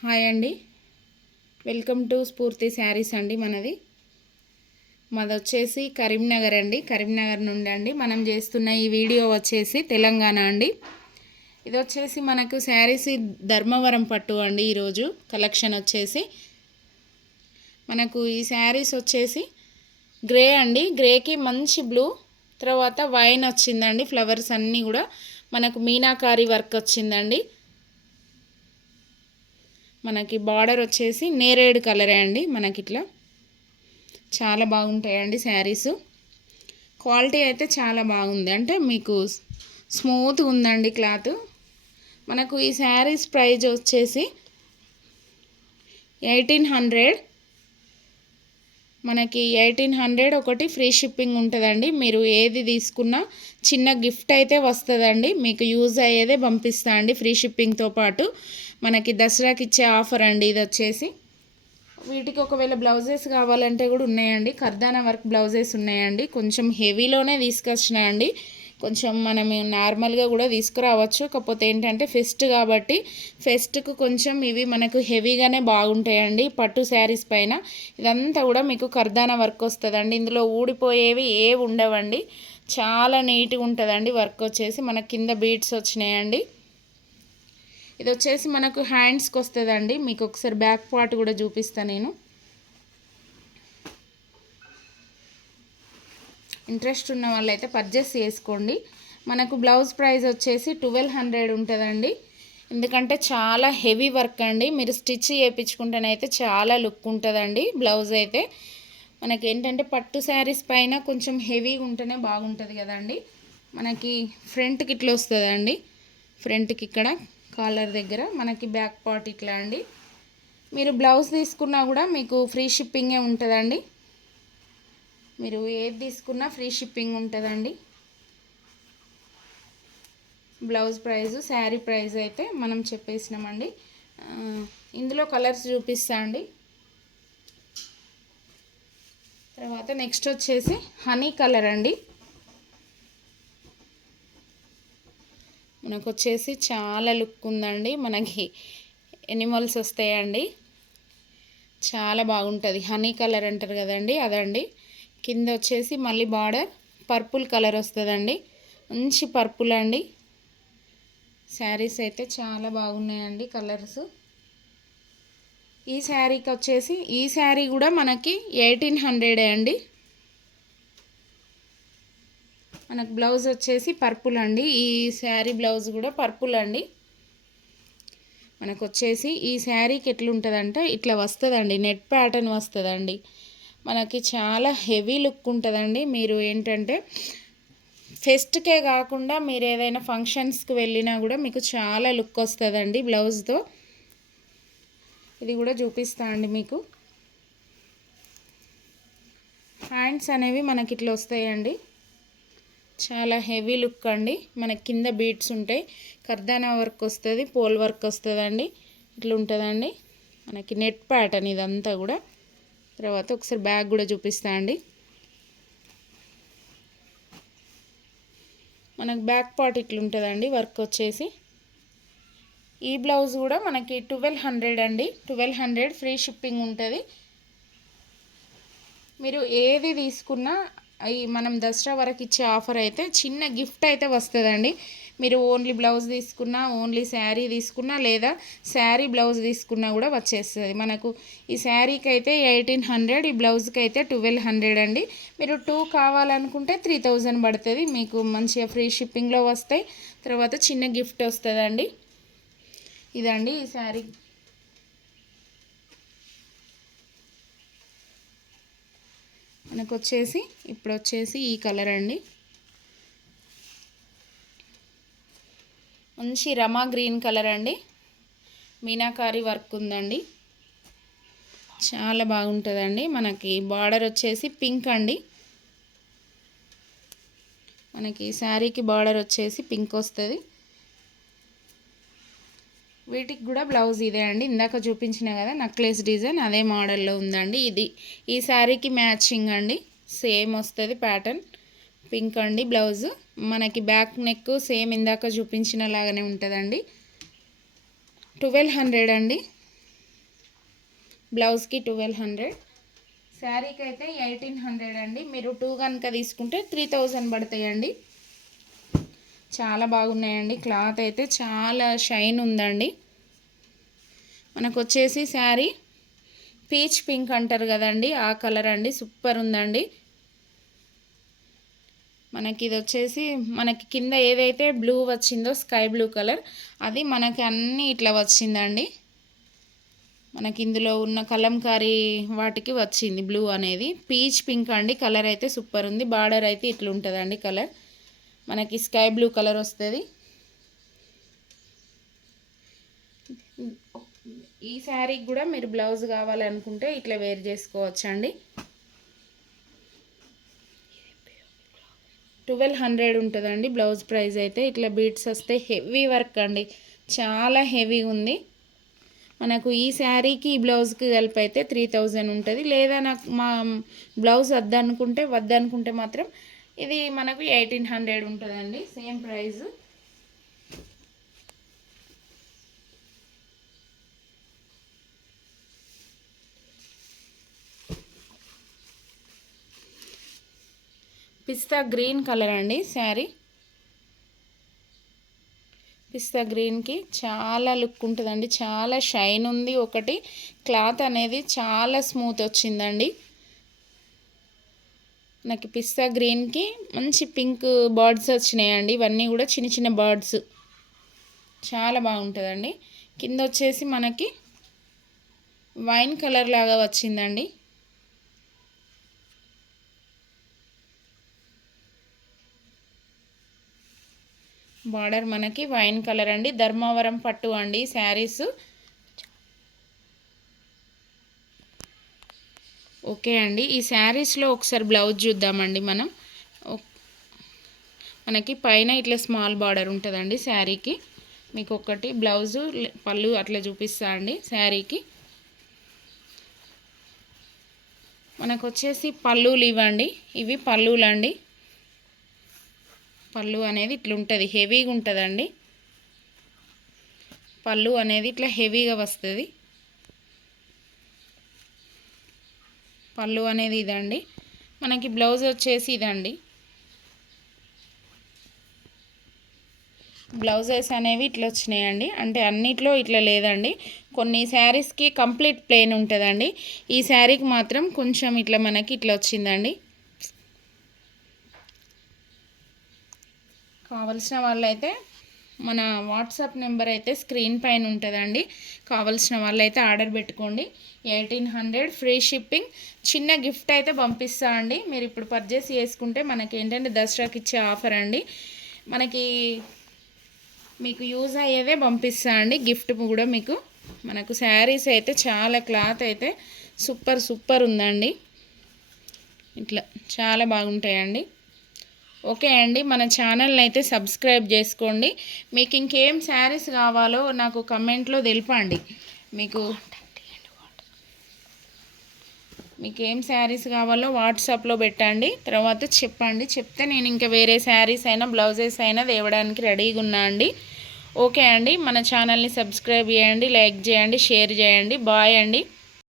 Hi అండి, welcome to స్ఫూర్తి శారీస్ అండి. మాది వచ్చేసి కరీంనగర్ అండి. కరీంనగర్ నుండి అండి మనం చేస్తున్న ఈ వీడియో వచ్చేసి తెలంగాణ అండి. ఇది వచ్చేసి మనకు శారీస్ ధర్మవరం పట్టు అండి. ఈరోజు కలెక్షన్ వచ్చేసి మనకు ఈ శారీస్ వచ్చేసి గ్రే అండి. గ్రేకి మంచి బ్లూ, తర్వాత వైన్ వచ్చిందండి. ఫ్లవర్స్ అన్నీ కూడా మనకు మీనాకారి వర్క్ వచ్చిందండి. మనకి బార్డర్ వచ్చేసి నేరేడు కలరే అండి. మనకి ఇట్లా చాలా బాగుంటాయండి శారీస్. క్వాలిటీ అయితే చాలా బాగుంది, అంటే మీకు స్మూత్గా ఉందండి క్లాత్. మనకు ఈ శారీస్ ప్రైస్ వచ్చేసి 1800. మనకి 1800 ఒకటి ఫ్రీ షిప్పింగ్ ఉంటుందండి. మీరు ఏది తీసుకున్నా చిన్న గిఫ్ట్ అయితే వస్తుందండి. మీకు యూజ్ అయ్యేదే పంపిస్తా అండి ఫ్రీ షిప్పింగ్తో పాటు. మనకి దసరాకి ఇచ్చే ఆఫర్ అండి ఇది వచ్చేసి. వీటికి ఒకవేళ బ్లౌజెస్ కావాలంటే కూడా ఉన్నాయండి. కర్దానా వర్క్ బ్లౌజెస్ ఉన్నాయండి. కొంచెం హెవీలోనే తీసుకొచ్చినాయండి. కొంచెం మనం నార్మల్గా కూడా తీసుకురావచ్చు. కాకపోతే ఏంటంటే ఫెస్ట్ కాబట్టి ఫెస్ట్కు కొంచెం ఇవి మనకు హెవీగానే బాగుంటాయండి. పట్టు శారీస్ పైన ఇదంతా కూడా మీకు కర్దానా వర్క్ వస్తుందండి. ఇందులో ఊడిపోయేవి ఏవి ఉండవండి. చాలా నీట్గా ఉంటుందండి వర్క్ వచ్చేసి. మనకు కింద బీడ్స్ వచ్చినాయండి. ఇది వచ్చేసి మనకు హ్యాండ్స్కి వస్తుందండి. మీకు ఒకసారి బ్యాక్ పార్ట్ కూడా చూపిస్తాను నేను. ఇంట్రెస్ట్ ఉన్న వాళ్ళైతే పర్చేస్ చేసుకోండి. మనకు బ్లౌజ్ ప్రైస్ వచ్చేసి 1200 ఉంటుందండి. ఎందుకంటే చాలా హెవీ వర్క్ అండి. మీరు స్టిచ్ చేయించుకుంటేనైతే చాలా లుక్ ఉంటుందండి. బ్లౌజ్ అయితే మనకి ఏంటంటే పట్టు శారీస్ పైన కొంచెం హెవీగా ఉంటేనే బాగుంటుంది కదండి. మనకి ఫ్రంట్కి ఇట్లా వస్తుందండి. ఫ్రంట్కి ఇక్కడ కాలర్ దగ్గర మనకి బ్యాక్ పార్ట్ ఇట్లా అండి. మీరు బ్లౌజ్ తీసుకున్నా కూడా మీకు ఫ్రీ షిప్పింగే ఉంటుందండి. మీరు ఏది తీసుకున్నా ఫ్రీ షిప్పింగ్ ఉంటుందండి. బ్లౌజ్ ప్రైజు శారీ ప్రైజ్ అయితే మనం చెప్పేసినామండి. ఇందులో కలర్స్ చూపిస్తా అండి. తర్వాత నెక్స్ట్ వచ్చేసి హనీ కలర్ అండి. మనకు వచ్చేసి చాలా లుక్ ఉందండి. మనకి ఎనిమల్స్ వస్తాయండి. చాలా బాగుంటుంది. హనీ కలర్ అంటారు కదండి, అదండి. కింద వచ్చేసి మళ్ళీ బార్డర్ పర్పుల్ కలర్ వస్తుందండి. మంచి పర్పుల్ అండి. శారీస్ అయితే చాలా బాగున్నాయండి కలర్స్. ఈ శారీకి వచ్చేసి ఈ శారీ కూడా మనకి 1800 అండి. మనకు బ్లౌజ్ వచ్చేసి పర్పుల్ అండి. ఈ శారీ బ్లౌజ్ కూడా పర్పుల్ అండి. మనకు వచ్చేసి ఈ శారీకి ఎట్లుంటుందంటే ఇట్లా వస్తుందండి. నెట్ ప్యాటర్న్ వస్తుందండి. మనకి చాలా హెవీ లుక్ ఉంటుందండి. మీరు ఏంటంటే ఫెస్ట్కే కాకుండా మీరు ఏదైనా ఫంక్షన్స్కి వెళ్ళినా కూడా మీకు చాలా లుక్ వస్తుందండి బ్లౌజ్తో. ఇది కూడా చూపిస్తా అండి మీకు. హ్యాండ్స్ అనేవి మనకి ఇట్లా వస్తాయండి. చాలా హెవీ లుక్ అండి. మనకి కింద బీడ్స్ ఉంటాయి. కర్దానా వర్క్ వస్తుంది, పోల్ వర్క్ వస్తుందండి. ఇట్లా ఉంటుందండి. మనకి నెట్ ప్యాటర్న్ ఇదంతా కూడా. తర్వాత ఒకసారి బ్యాగ్ కూడా చూపిస్తా అండి. మనకు బ్యాక్ పార్ట్ ఇట్లా ఉంటుందండి వర్క్ వచ్చేసి. ఈ బ్లౌజ్ కూడా మనకి 1200 అండి. 1200 ఫ్రీ షిప్పింగ్ ఉంటుంది. మీరు ఏది తీసుకున్నా అవి మనం దసరా వరకు ఇచ్చే ఆఫర్ అయితే చిన్న గిఫ్ట్ అయితే వస్తుందండి. మీరు ఓన్లీ బ్లౌజ్ తీసుకున్నా, ఓన్లీ శారీ తీసుకున్నా, లేదా శారీ బ్లౌజ్ తీసుకున్నా కూడా వచ్చేస్తుంది. మనకు ఈ శారీకి అయితే 1800, ఈ బ్లౌజ్కి అయితే 1200 అండి. మీరు 2 కావాలనుకుంటే 3000 పడుతుంది. మీకు మంచిగా ఫ్రీ షిప్పింగ్లో వస్తాయి. తర్వాత చిన్న గిఫ్ట్ వస్తుందండి. ఇదండి ఈ శారీ. మనకు వచ్చేసి ఇప్పుడు వచ్చేసి ఈ కలర్ అండి. మంచి రమా గ్రీన్ కలర్ అండి. మీనాకారి వర్క్ ఉందండి. చాలా బాగుంటుందండి. మనకి బార్డర్ వచ్చేసి పింక్ అండి. మనకి శారీకి బార్డర్ వచ్చేసి పింక్ వస్తుంది. వీటికి కూడా బ్లౌజ్ ఇదే అండి. ఇందాక చూపించిన కదా నెక్లెస్ డిజైన్, అదే మోడల్లో ఉందండి. ఇది ఈ శారీకి మ్యాచింగ్ అండి. సేమ్ వస్తుంది ప్యాటర్న్. పింక్ అండి బ్లౌజ్. మనకి బ్యాక్ నెక్ సేమ్ ఇందాక చూపించిన లాగానే ఉంటుందండి. 1200 అండి. బ్లౌజ్కి 1200, శారీకి అయితే 1800 అండి. మీరు 2 కనుక తీసుకుంటే 3000 పడతాయండి. చాలా బాగున్నాయండి. క్లాత్ అయితే చాలా షైన్ ఉందండి. మనకు వచ్చేసి శారీ పీచ్ పింక్ అంటారు కదండి, ఆ కలర్ అండి. సూపర్ ఉందండి. మనకి ఇది వచ్చేసి మనకి కింద ఏదైతే బ్లూ వచ్చిందో స్కై బ్లూ కలర్, అది మనకి అన్నీ ఇట్లా వచ్చిందండి. మనకి ఇందులో ఉన్న కలంకారీ వాటికి వచ్చింది బ్లూ అనేది. పీచ్ పింక్ అండి. కలర్ అయితే సూపర్ ఉంది. బార్డర్ అయితే ఇట్లా ఉంటుందండి. కలర్ మనకి స్కై బ్లూ కలర్ వస్తుంది. ఈ శారీకి కూడా మీరు బ్లౌజ్ కావాలనుకుంటే ఇట్లా వేర్ చేసుకోవచ్చండి. 1200 ఉంటుందండి బ్లౌజ్ ప్రైస్ అయితే. ఇట్లా బీడ్స్ వస్తే హెవీ వర్క్ అండి, చాలా హెవీ ఉంది. మనకు ఈ శారీకి ఈ బ్లౌజ్కి కలిపి అయితే 3000 ఉంటుంది. లేదా నాకు మా బ్లౌజ్ వద్దనుకుంటే మాత్రం ఇది మనకు 1800 ఉంటుందండి, సేమ్ ప్రైస్. పిస్తా గ్రీన్ కలర్ అండి శారీ. పిస్తా గ్రీన్కి చాలా లుక్ ఉంటుందండి, చాలా షైన్ ఉంది. ఒకటి క్లాత్ అనేది చాలా స్మూత్ వచ్చిందండి. నాకు పిస్తా గ్రీన్కి మంచి పింక్ బర్డ్స్ వచ్చినాయండి. ఇవన్నీ కూడా చిన్న చిన్న బర్డ్స్, చాలా బాగుంటుందండి. కింద వచ్చేసి మనకి వైన్ కలర్ లాగా వచ్చిందండి. బార్డర్ మనకి వైన్ కలర్ అండి. ధర్మవరం పట్టు అండి శారీస్. ఓకే అండి, ఈ శారీస్లో ఒకసారి బ్లౌజ్ చూద్దామండి మనం. మనకి పైన ఇట్లా స్మాల్ బార్డర్ ఉంటుందండి శారీకి. మీకు ఒకటి బ్లౌజు పళ్ళు అట్లా చూపిస్తా అండి. శారీకి మనకు వచ్చేసి పళ్ళులు ఇవ్వండి. ఇవి పళ్ళులు అండి. పళ్ళు అనేది ఇట్లా ఉంటుంది, హెవీగా ఉంటుందండి. పళ్ళు అనేది ఇట్లా హెవీగా వస్తుంది. పళ్ళు అనేది ఇదండి. మనకి బ్లౌజ్ వచ్చేసి ఇదండి. బ్లౌజెస్ అనేవి ఇట్లా వచ్చినాయండి. అంటే అన్నిట్లో ఇట్లా లేదండి. కొన్ని శారీస్కి కంప్లీట్ ప్లెయిన్ ఉంటుందండి. ఈ శారీకి మాత్రం కొంచెం ఇట్లా మనకి ఇట్లా వచ్చిందండి. కావలసిన వాళ్ళైతే మన వాట్సాప్ నెంబర్ అయితే స్క్రీన్ పైన ఉంటుందండి. కావలసిన వాళ్ళైతే ఆర్డర్ పెట్టుకోండి. 1800 ఫ్రీ షిప్పింగ్. చిన్న గిఫ్ట్ అయితే పంపిస్తా అండి. మీరు ఇప్పుడు పర్చేస్ చేసుకుంటే మనకి ఏంటంటే దసరాకి ఇచ్చే ఆఫర్ అండి. మీకు యూజ్ అయ్యేదే పంపిస్తా అండి. గిఫ్ట్ కూడా మీకు. మనకు శారీస్ అయితే చాలా క్లాత్ అయితే సూపర్ ఉందండి. ఇట్లా చాలా బాగుంటాయండి. ఓకే అండి, మన ఛానల్ని అయితే సబ్స్క్రైబ్ చేసుకోండి. మీకు ఇంకేం శారీస్ కావాలో నాకు కమెంట్లో తెలపండి. మీకు ఏం శారీస్ కావాలో వాట్సాప్లో పెట్టండి. తర్వాత చెప్పండి. చెప్తే నేను ఇంకా వేరే శారీస్ అయినా బ్లౌజెస్ అయినా తేవడానికి రెడీగా ఉన్నా అండి. ఓకే అండి, మన ఛానల్ని సబ్స్క్రైబ్ చేయండి, లైక్ చేయండి, షేర్ చేయండి. బాయ్ అండి.